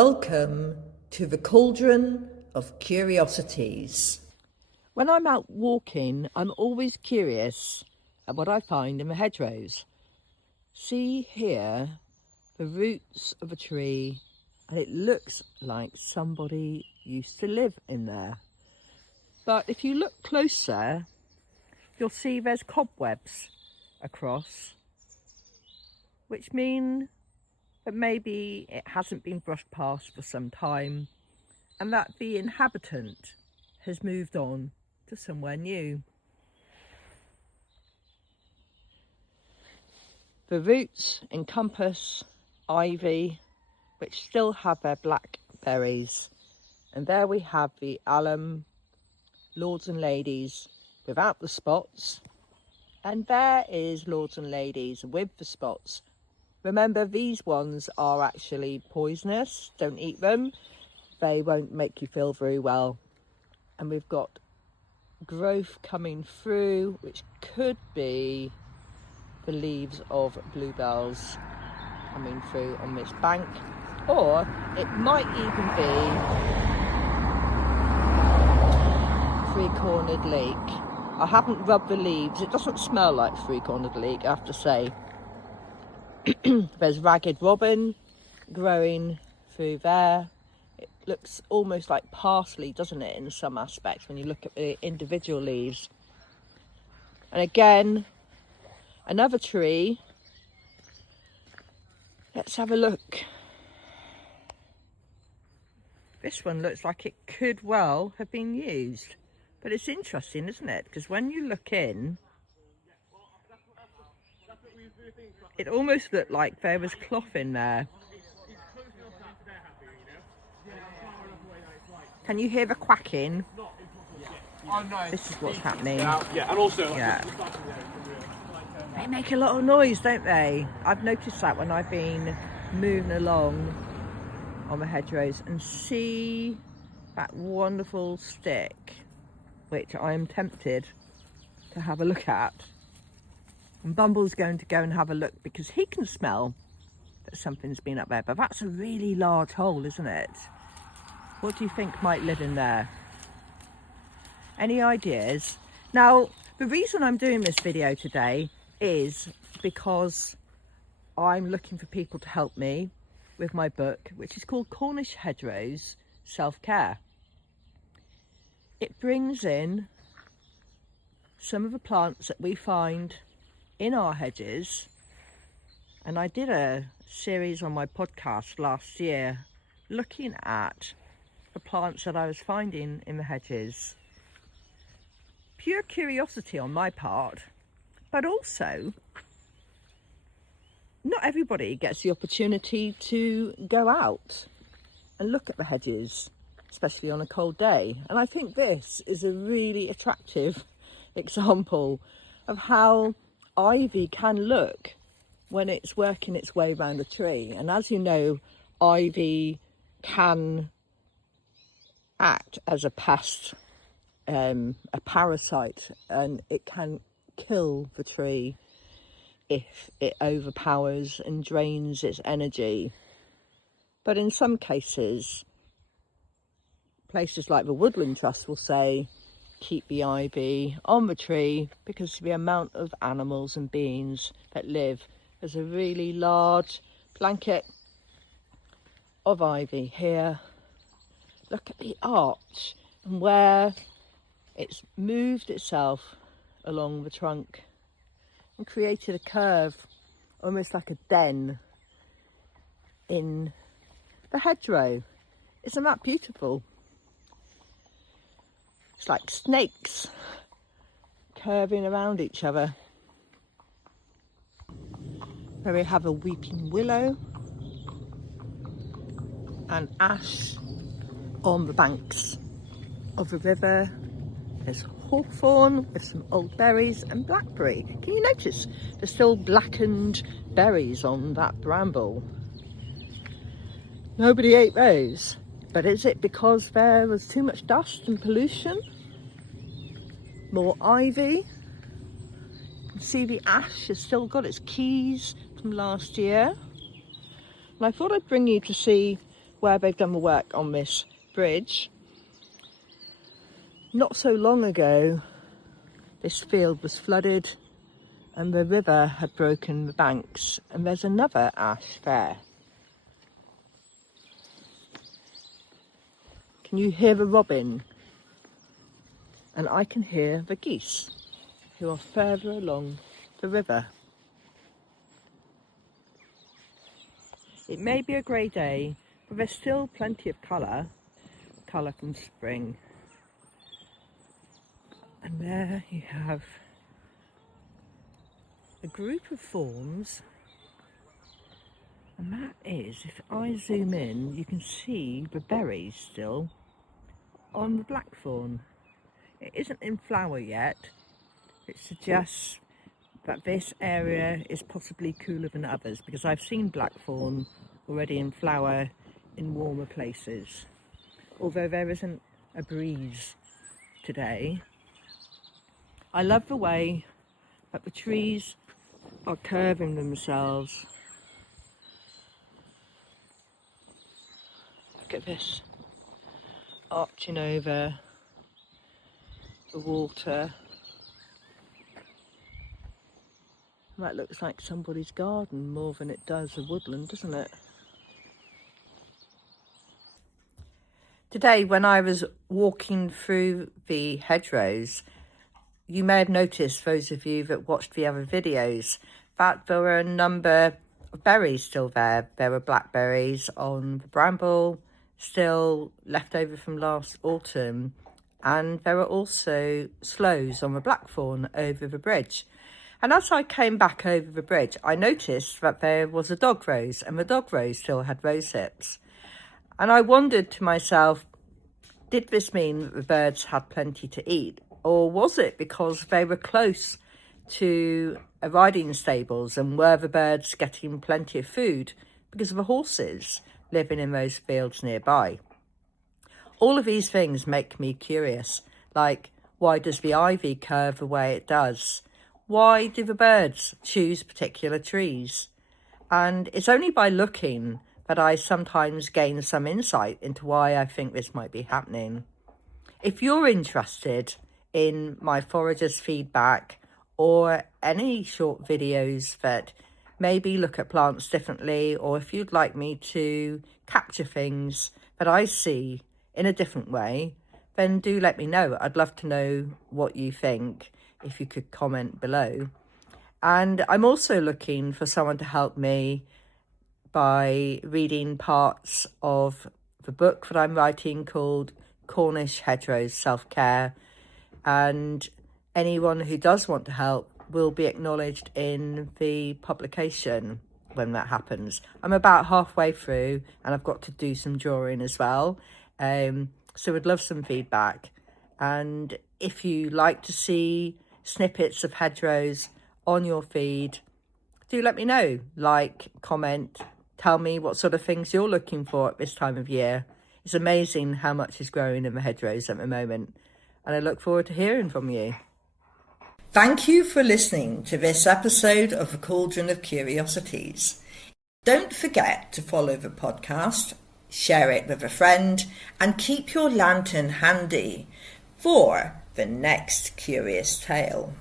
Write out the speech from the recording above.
Welcome to the Cauldron of Curiosities. When I'm out walking, I'm always curious at what I find in the hedgerows. See here the roots of a tree, and it looks like somebody used to live in there. But if you look closer, you'll see there's cobwebs across, which mean that maybe it hasn't been brushed past for some time and that the inhabitant has moved on to somewhere new. The roots encompass ivy, which still have their black berries, and there we have the alum lords and ladies without the spots, and there is lords and ladies with the spots. Remember, these ones are actually poisonous. Don't eat them. They won't make you feel very well. And we've got growth coming through, which could be the leaves of bluebells coming through on this bank, or it might even be three-cornered leek. I haven't rubbed the leaves. It doesn't smell like three-cornered leek, I have to say. There's ragged robin growing through there. It looks almost like parsley, doesn't it, in some aspects when you look at the individual leaves. And again, another tree. Let's have a look. This one looks like it could well have been used. But it's interesting, isn't it? Because when you look in, it almost looked like there was cloth in there. Can you hear the quacking? This is what's happening. Yeah, and also... Yeah. They make a lot of noise, don't they? I've noticed that when I've been moving along on the hedgerows, and see that wonderful stick, which I am tempted to have a look at. And Bumble's going to go and have a look because he can smell that something's been up there. But that's a really large hole, isn't it? What do you think might live in there? Any ideas? Now, the reason I'm doing this video today is because I'm looking for people to help me with my book, which is called Cornish Hedgerows Self-Care. It brings in some of the plants that we find in our hedges, and I did a series on my podcast last year looking at the plants that I was finding in the hedges. Pure curiosity on my part, but also not everybody gets the opportunity to go out and look at the hedges, especially on a cold day. And I think this is a really attractive example of how ivy can look when it's working its way around a tree. And as you know, ivy can act as a pest, a parasite, and it can kill the tree if it overpowers and drains its energy. But in some cases, places like the Woodland Trust will say, keep the ivy on the tree because the amount of animals and beings that live. There's a really large blanket of ivy here. Look at the arch and where it's moved itself along the trunk and created a curve, almost like a den in the hedgerow. Isn't that beautiful? It's like snakes curving around each other. There we have a weeping willow and ash on the banks of the river. There's hawthorn with some old berries and blackberry. Can you notice there's still blackened berries on that bramble? Nobody ate those. But is it because there was too much dust and pollution? More ivy. You can see the ash has still got its keys from last year. And I thought I'd bring you to see where they've done the work on this bridge. Not so long ago, this field was flooded and the river had broken the banks, and there's another ash there. Can you hear the robin? And I can hear the geese who are further along the river. It may be a grey day, but there's still plenty of colour from spring. And there you have a group of fawns, and that is, if I zoom in, you can see the berries still on the blackthorn. It isn't in flower yet. It suggests that this area is possibly cooler than others, because I've seen blackthorn already in flower in warmer places. Although there isn't a breeze today. I love the way that the trees are curving themselves. Look at this, arching over the water. That looks like somebody's garden more than it does a woodland, doesn't it? Today, when I was walking through the hedgerows, you may have noticed, those of you that watched the other videos, that there were a number of berries still there. There were blackberries on the bramble, still left over from last autumn, and there were also sloes on the blackthorn over the bridge. And as I came back over the bridge, I noticed that there was a dog rose, and the dog rose still had rose hips. And I wondered to myself, did this mean that the birds had plenty to eat? Or was it because they were close to a riding stables, and were the birds getting plenty of food because of the horses living in those fields nearby? All of these things make me curious, like, why does the ivy curve the way it does? Why do the birds choose particular trees? And it's only by looking that I sometimes gain some insight into why I think this might be happening. If you're interested in my Foragers feedback or any short videos that maybe look at plants differently, or if you'd like me to capture things that I see in a different way, then do let me know. I'd love to know what you think, if you could comment below. And I'm also looking for someone to help me by reading parts of the book that I'm writing called Cornish Hedgerows Self-Care, and anyone who does want to help will be acknowledged in the publication when that happens. I'm about halfway through and I've got to do some drawing as well, so I'd love some feedback. And if you like to see snippets of hedgerows on your feed, do let me know. Like, comment, tell me what sort of things you're looking for at this time of year. It's amazing how much is growing in the hedgerows at the moment, and I look forward to hearing from you. Thank you for listening to this episode of the Cauldron of Curiosities. Don't forget to follow the podcast, share it with a friend, and keep your lantern handy for the next curious tale.